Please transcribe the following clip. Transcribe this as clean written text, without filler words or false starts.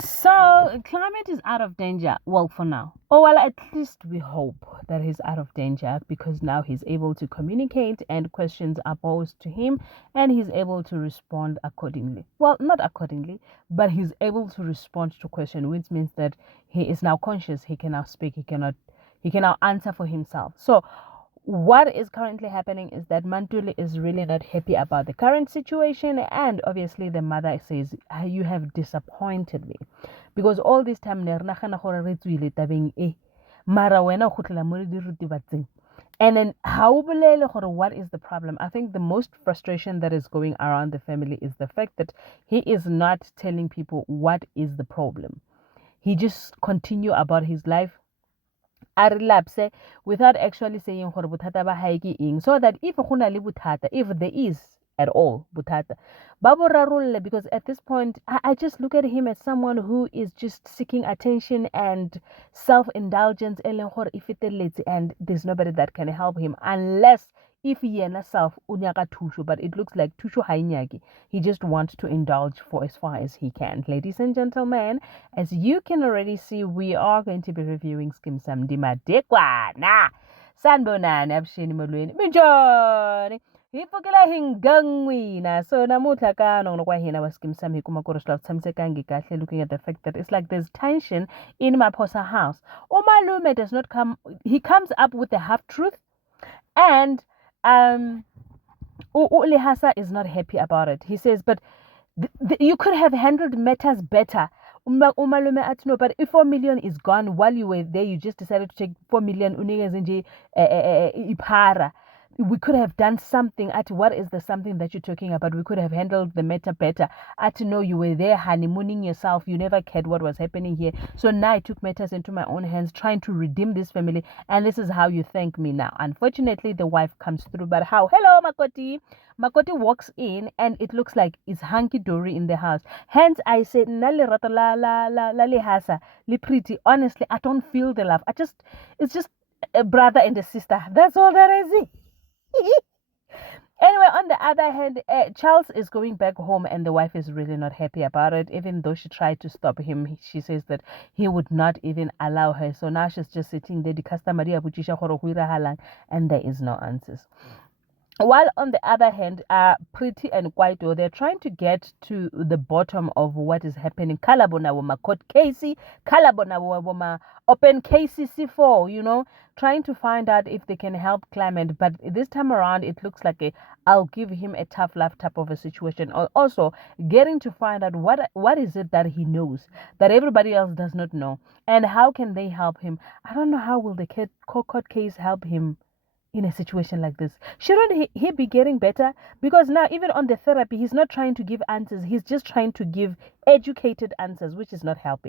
So, Climate is out of danger. Well, for now. Oh, well, at least we hope that he's out of danger because now he's able to communicate and questions are posed to him and he's able to respond accordingly. Well, not accordingly, but he's able to respond to question, which means that he is now conscious. He can now speak. He can now answer for himself. So, what is currently happening is that Mantuli is really not happy about the current situation, and obviously the mother says, you have disappointed me because all this time ne re nagana gore re tswile tabeng e mara wena go tla mo diritibatseng. And then how what is the problem? I think the most frustration that is going around the family is the fact that he is not telling people what is the problem. He just continue about his life a relapse without actually saying gore bothata ba hae ke eng, so that if go na le bothata, if there is at all bothata, ba bo rarolle. Because at this point I just look at him as someone who is just seeking attention and self-indulgence and there's nobody that can help him unless if yena self unyaka thusho, but it looks like thusho ha inyaki. He just wants to indulge for as far as he can. Ladies and gentlemen, as you can already see, we are going to be reviewing Skeem Saam Madekwana. Sanbonani abusheni molweni minjani hipfukela hi ngangwina. So namuhla ka nongo kwa hina wa Skeem Saam hi kuma ku ri swi tshamisekangi kahle, looking at the fact that it's like there's tension in Maphosa house. Umalume does not come, he comes up with the half truth, and Lehasa is not happy about it. He says, but you could have handled matters better. Umalume at no, but if 4 million is gone while you were there, you just decided to take 4 million ipara. We could have done something. At what is the something that you're talking about? We could have handled the matter better. At no, you were there honeymooning yourself. You never cared what was happening here. So now I took matters into my own hands, trying to redeem this family. And this is how you thank me now. Unfortunately, the wife comes through. But how? Hello, Makoti. Makoti walks in and it looks like it's hunky-dory in the house. Hence, I said, Lehasa, pretty. Honestly, I don't feel the love. It's just a brother and a sister. That's all that I see. Anyway, on the other hand, Charles is going back home and the wife is really not happy about it. Even though she tried to stop him, she says that he would not even allow her. So now she's just sitting there, and there is no answers. While on the other hand, Pretty and Kwaito, they're trying to get to the bottom of what is happening. Kalabona woma court case, Kalabona woma open KCC4, trying to find out if they can help Clement. But this time around, it looks like I'll give him a tough love type of a situation. Also, getting to find out what is it that he knows that everybody else does not know, and how can they help him. I don't know how will the court case help him in a situation like this. Shouldn't he be getting better? Because now even on the therapy, he's not trying to give answers. He's just trying to give educated answers, which is not helping.